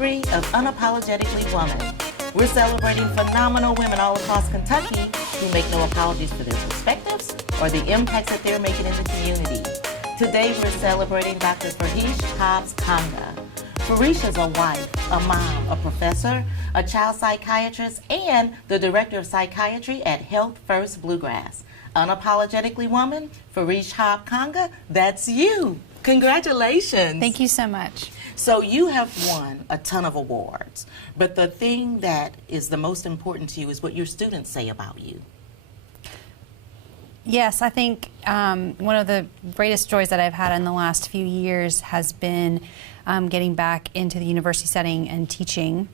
3 of Unapologetically Woman. We're celebrating phenomenal women all across Kentucky who make no apologies for their perspectives or the impacts that they're making in the community. Today we're celebrating Dr. Fareesh Hobbs-Kanga. Fareesh is a wife, a mom, a professor, a child psychiatrist, and the director of psychiatry at Health First Bluegrass. Unapologetically Woman, Fareesh Hobbs-Kanga, that's you. Congratulations. Thank you so much. So you have won a ton of awards, but the thing that is the most important to you is what your students say about you. Yes, I think one of the greatest joys that I've had in the last few years has been getting back into the university setting and teaching.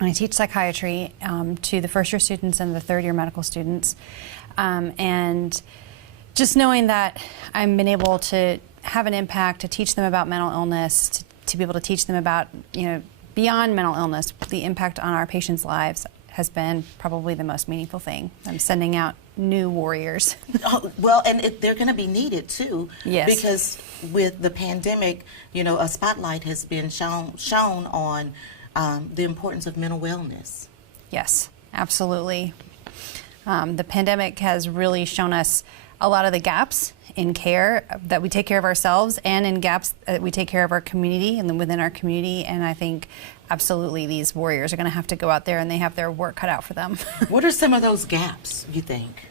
I teach psychiatry to the first-year students and the third-year medical students. And just knowing that I've been able to have an impact, to teach them about mental illness, to be able to teach them about, beyond mental illness, the impact on our patients' lives has been probably the most meaningful thing. I'm sending out new warriors. Oh, well, and they're going to be needed too. Yes. Because with the pandemic, a spotlight has been shown on the importance of mental wellness. Yes, absolutely. The pandemic has really shown us a lot of the gaps in care, that we take care of ourselves, and in gaps that we take care of our community and then within our community. And I think absolutely these warriors are going to have to go out there and they have their work cut out for them. What are some of those gaps, you think?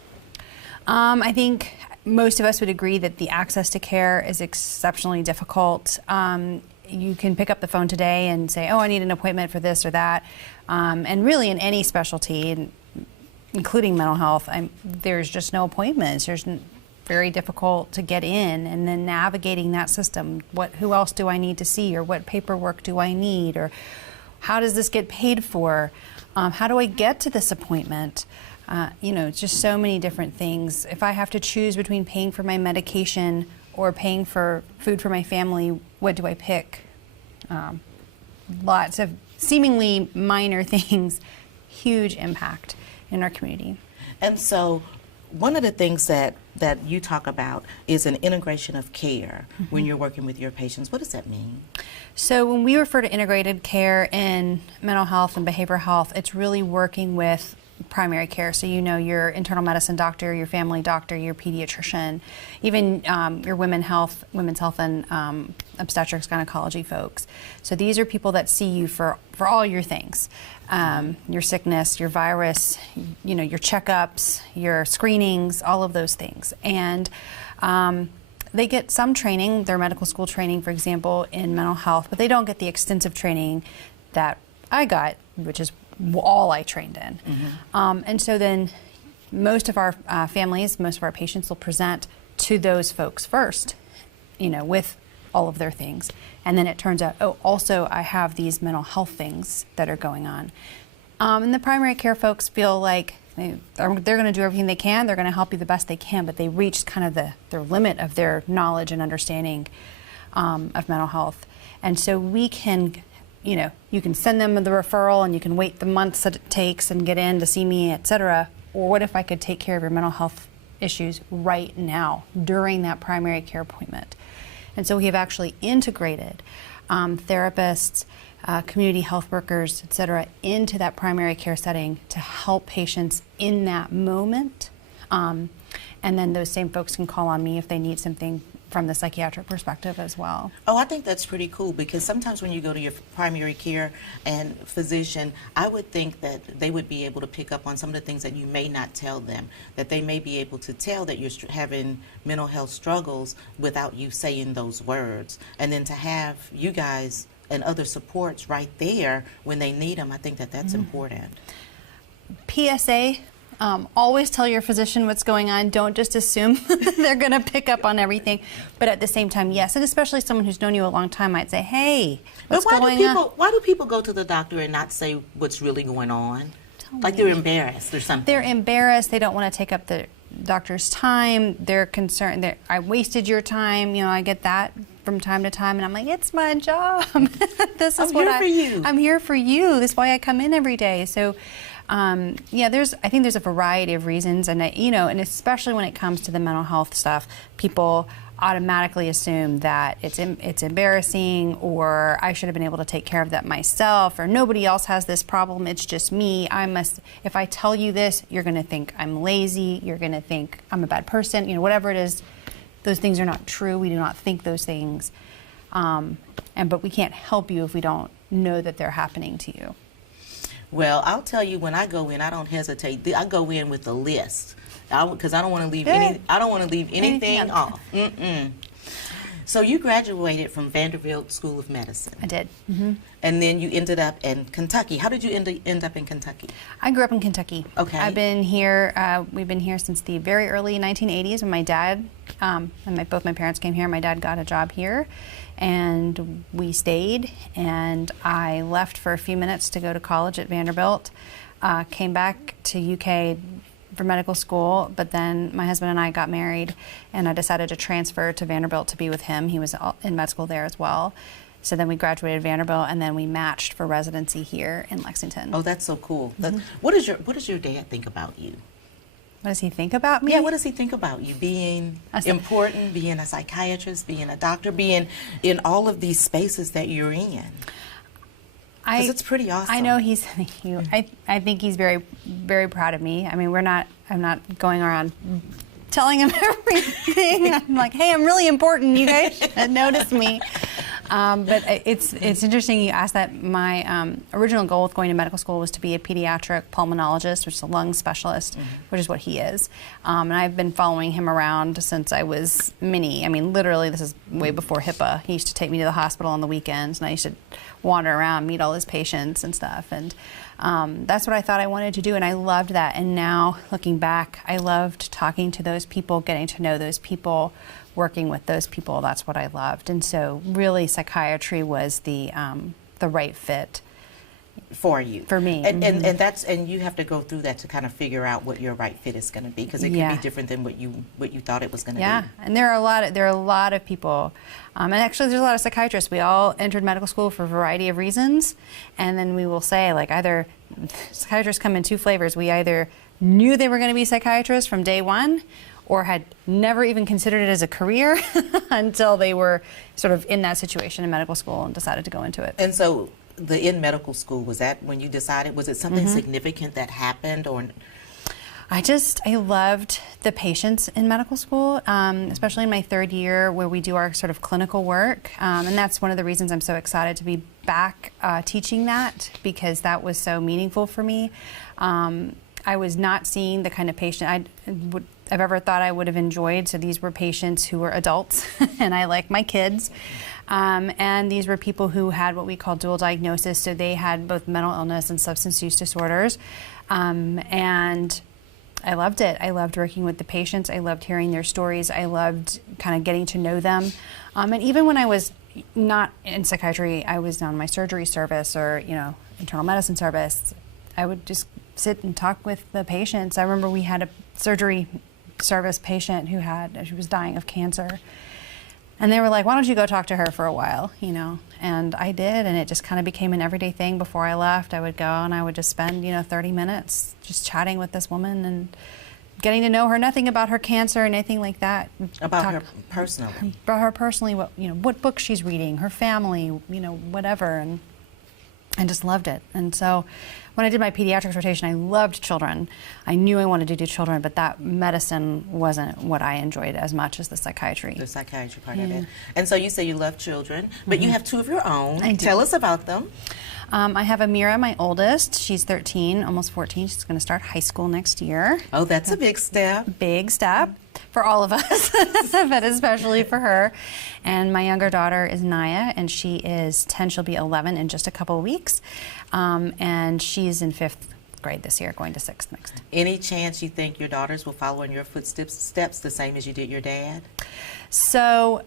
I think most of us would agree that the access to care is exceptionally difficult. You can pick up the phone today and say, oh, I need an appointment for this or that. And really in any specialty, including mental health, there's just no appointments. There's very difficult to get in, and then navigating that system. Who else do I need to see, or what paperwork do I need, or how does this get paid for? How do I get to this appointment? Just so many different things. If I have to choose between paying for my medication or paying for food for my family, what do I pick? Lots of seemingly minor things, huge impact in our community. And so one of the things that you talk about is an integration of care when you're working with your patients. What does that mean? So when we refer to integrated care in mental health and behavioral health, it's really working with primary care. So your internal medicine doctor, your family doctor, your pediatrician, even your women's health and obstetrics gynecology folks. So these are people that see you for all your things, your sickness, your virus, your checkups, your screenings, all of those things. And they get some training, their medical school training, for example, in mental health, but they don't get the extensive training that I got, which is all I trained in. And so then most of our families, most of our patients will present to those folks first, with all of their things. And then it turns out, oh, also I have these mental health things that are going on. And the primary care folks feel like they're going to do everything they can. They're going to help you the best they can, but they reach kind of their limit of their knowledge and understanding of mental health. And so we can you can send them the referral and you can wait the months that it takes and get in to see me, etc. Or what if I could take care of your mental health issues right now during that primary care appointment? And so we have actually integrated therapists, community health workers, etc., into that primary care setting to help patients in that moment. And then those same folks can call on me if they need something from the psychiatric perspective as well. Oh, I think that's pretty cool, because sometimes when you go to your primary care and physician, I would think that they would be able to pick up on some of the things that you may not tell them, that they may be able to tell that you're having mental health struggles without you saying those words. And then to have you guys and other supports right there when they need them, I think that that's important. PSA, always tell your physician what's going on. Don't just assume they're going to pick up on everything. But at the same time, yes, and especially someone who's known you a long time might say, hey, what's going on? Why do people go to the doctor and not say what's really going on? Like they're embarrassed or something. They're embarrassed. They don't want to take up the doctor's time. They're concerned. I wasted your time. I get that from time to time, and I'm like, it's my job. This is I'm here for you. This is why I come in every day. So I think there's a variety of reasons, and and especially when it comes to the mental health stuff, people automatically assume that it's embarrassing, or I should have been able to take care of that myself, or nobody else has this problem, it's just me. If I tell you this, you're going to think I'm lazy, you're going to think I'm a bad person, whatever it is. Those things are not true. We do not think those things. But we can't help you if we don't know that they're happening to you. Well, I'll tell you, when I go in, I don't hesitate. I go in with a list, because I don't want to leave anything off. So you graduated from Vanderbilt School of Medicine. I did. And then you ended up in Kentucky. How did you end up in Kentucky? I grew up in Kentucky. Okay. I've been here. We've been here since the very early 1980s when my dad and both my parents came here. My dad got a job here, and we stayed. And I left for a few minutes to go to college at Vanderbilt. Came back to UK for medical school, but then my husband and I got married, and I decided to transfer to Vanderbilt to be with him. He was in med school there as well. So then we graduated Vanderbilt, and then we matched for residency here in Lexington. Oh, that's so cool. What does your dad think about you? What does he think about me? Yeah, what does he think about you being important, being a psychiatrist, being a doctor, being in all of these spaces that you're in? Because it's pretty awesome. I know thank you. I think he's very, very proud of me. I mean, I'm not going around telling him everything. I'm like, hey, I'm really important. You guys should notice me. But it's interesting you asked that. My original goal with going to medical school was to be a pediatric pulmonologist, which is a lung specialist, which is what he is. And I've been following him around since I was mini. I mean, literally, this is way before HIPAA. He used to take me to the hospital on the weekends, and I used to wander around, meet all his patients and stuff. And that's what I thought I wanted to do, and I loved that. And now, looking back, I loved talking to those people, getting to know those people, working with those people. That's what I loved. And so really psychiatry was the right fit for you, for me. And you have to go through that to kind of figure out what your right fit is going to be, because it can be different than what you thought it was going to be. Yeah, and there are a lot of people, and actually there's a lot of psychiatrists. We all entered medical school for a variety of reasons, and then we will say, like, either psychiatrists come in two flavors. We either knew they were going to be psychiatrists from day one, or had never even considered it as a career until they were sort of in that situation in medical school and decided to go into it. And so in medical school, was that when you decided, was it something significant that happened, or? I loved the patients in medical school, especially in my third year where we do our sort of clinical work. And that's one of the reasons I'm so excited to be back teaching that, because that was so meaningful for me. I was not seeing the kind of patient I've ever thought I would have enjoyed. So these were patients who were adults, and I like my kids. And these were people who had what we call dual diagnosis. So they had both mental illness and substance use disorders. And I loved it. I loved working with the patients. I loved hearing their stories. I loved kind of getting to know them. And even when I was not in psychiatry, I was on my surgery service or, internal medicine service, I would just sit and talk with the patients. I remember we had a surgery service patient she was dying of cancer. And they were like, why don't you go talk to her for a while, And I did, and it just kind of became an everyday thing. Before I left, I would go and I would just spend, 30 minutes just chatting with this woman and getting to know her, nothing about her cancer, anything like that. About her personally. About her personally, what book she's reading, her family, whatever, and just loved it. And so when I did my pediatrics rotation, I loved children. I knew I wanted to do children, but that medicine wasn't what I enjoyed as much as the psychiatry. The psychiatry part of it. And so you say you love children, but you have two of your own. I do. Tell us about them. I have Amira, my oldest. She's 13, almost 14. She's going to start high school next year. Oh, that's a big step. Big step for all of us, but especially for her. And my younger daughter is Naya, and she is 10. She'll be 11 in just a couple of weeks. And she's in 5th grade this year, going to 6th next. Any chance you think your daughters will follow in your footsteps the same as you did your dad? So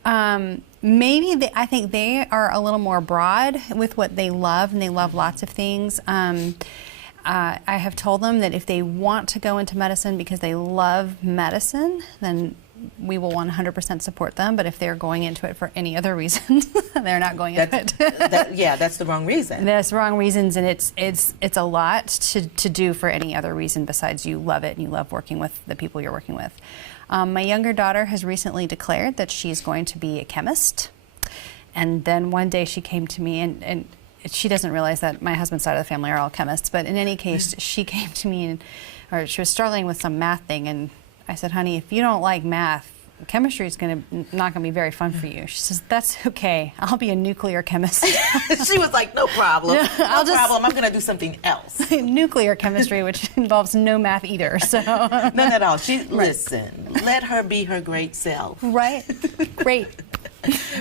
maybe I think they are a little more broad with what they love, and they love lots of things. I have told them that if they want to go into medicine because they love medicine, then we will 100% support them. But if they're going into it for any other reason, they're not going into it. That's the wrong reason. That's the wrong reasons, and it's a lot to do for any other reason besides you love it and you love working with the people you're working with. My younger daughter has recently declared that she's going to be a chemist. And then one day she came to me, and she doesn't realize that my husband's side of the family are all chemists, but in any case, she came to me, or she was struggling with some math thing, and I said, honey, if you don't like math, chemistry is not gonna be very fun for you. She says, that's okay. I'll be a nuclear chemist. She was like, no problem. No problem. I'm gonna do something else. Nuclear chemistry, which involves no math either. So none at all. Listen, let her be her great self. Right. Great.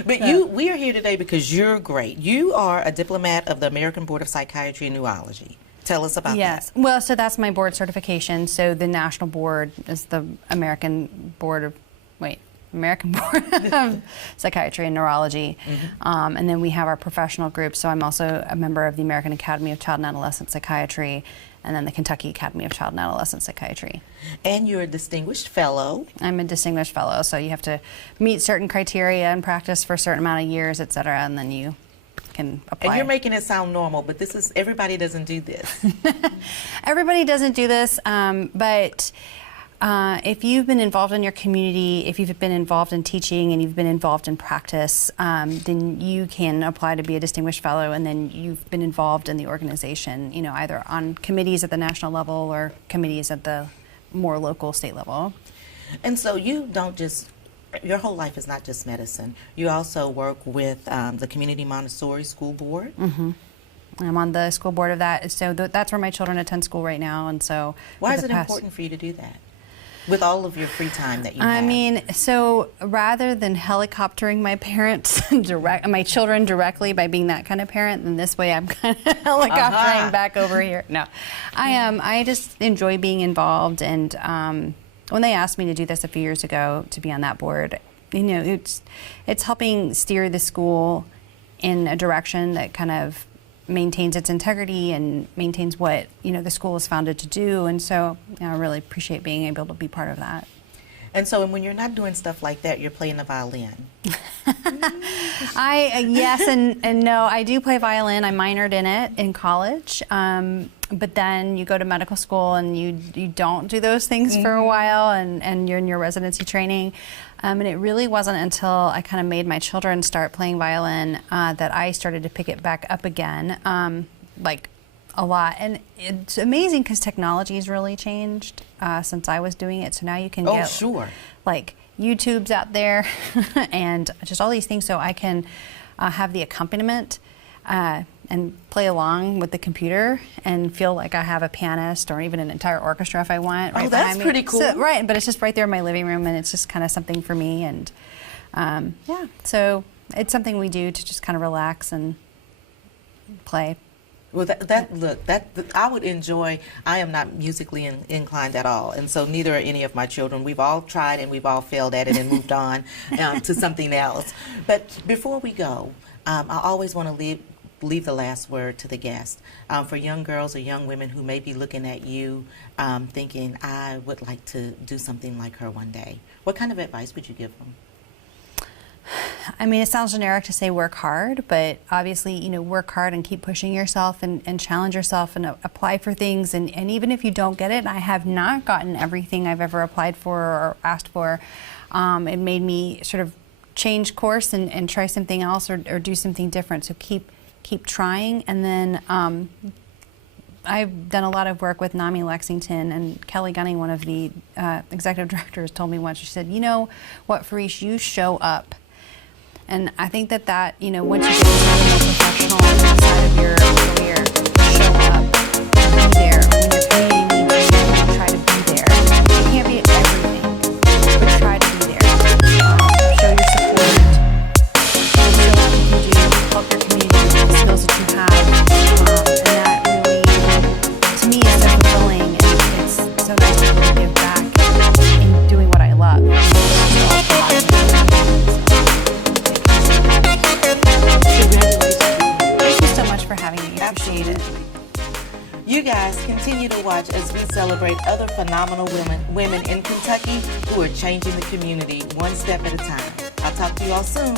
But we are here today because you're great. You are a diplomat of the American Board of Psychiatry and Neurology. Tell us about that. Yes. Well, so that's my board certification. So the national board is the American Board of Psychiatry and Neurology. Mm-hmm. And then we have our professional group. So I'm also a member of the American Academy of Child and Adolescent Psychiatry, and then the Kentucky Academy of Child and Adolescent Psychiatry. And you're a distinguished fellow. I'm a distinguished fellow, so you have to meet certain criteria and practice for a certain amount of years, et cetera, and then you can apply. And you're making it sound normal, but everybody doesn't do this. Everybody doesn't do this, but if you've been involved in your community, if you've been involved in teaching and you've been involved in practice, then you can apply to be a distinguished fellow, and then you've been involved in the organization, you know, either on committees at the national level or committees at the more local state level. And so you don't just, your whole life is not just medicine. You also work with the Community Montessori School Board. Mm-hmm. I'm on the school board of that, so that's where my children attend school right now, and so. Why is it important for you to do that? With all of your free time that you have. I mean, so rather than helicoptering my parents, my children directly by being that kind of parent, then this way I'm kind of helicoptering back over here. No, I just enjoy being involved, and when they asked me to do this a few years ago to be on that board, you know, it's helping steer the school in a direction that kind of maintains its integrity and maintains what, you know, the school is founded to do, and so I really appreciate being able to be part of that. And so when you're not doing stuff like that, you're playing the violin. Yes and no. I do play violin. I minored in it in college, but then you go to medical school and you don't do those things for a while, and you're in your residency training. And it really wasn't until I kind of made my children start playing violin that I started to pick it back up again, like a lot. And it's amazing because technology has really changed since I was doing it. So now you can get like YouTube's out there and just all these things, so I can have the accompaniment and play along with the computer and feel like I have a pianist or even an entire orchestra if I want. Right, that's pretty cool. So, right, but it's just right there in my living room, and it's just kind of something for me. And yeah, so it's something we do to just kind of relax and play. Well, I would enjoy. I am not musically inclined at all, and so neither are any of my children. We've all tried and we've all failed at it and moved on to something else. But before we go, I always want to leave the last word to the guest. For young girls or young women who may be looking at you thinking, I would like to do something like her one day, what kind of advice would you give them? I mean, it sounds generic to say work hard, but obviously, you know, work hard and keep pushing yourself and challenge yourself and apply for things. And even if you don't get it, I have not gotten everything I've ever applied for or asked for. It made me sort of change course and try something else or do something different. So keep trying. And then I've done a lot of work with NAMI Lexington, and Kelly Gunning, one of the executive directors, told me once, she said, you know what, Fareesh, you show up. And I think that, you know, once you get into the more professional side of your career, show up, be there. When your community needs you, try to be there. You can't be at everything, but try to be there. Show your support. Show what you can do. Help your community with the skills that you have. And that really, to me, is so fulfilling. And it's so nice to be able to give back in doing what I love. Thank you so much for having me. Appreciate it. You guys continue to watch as we celebrate other phenomenal women in Kentucky who are changing the community one step at a time. I'll talk to you all soon.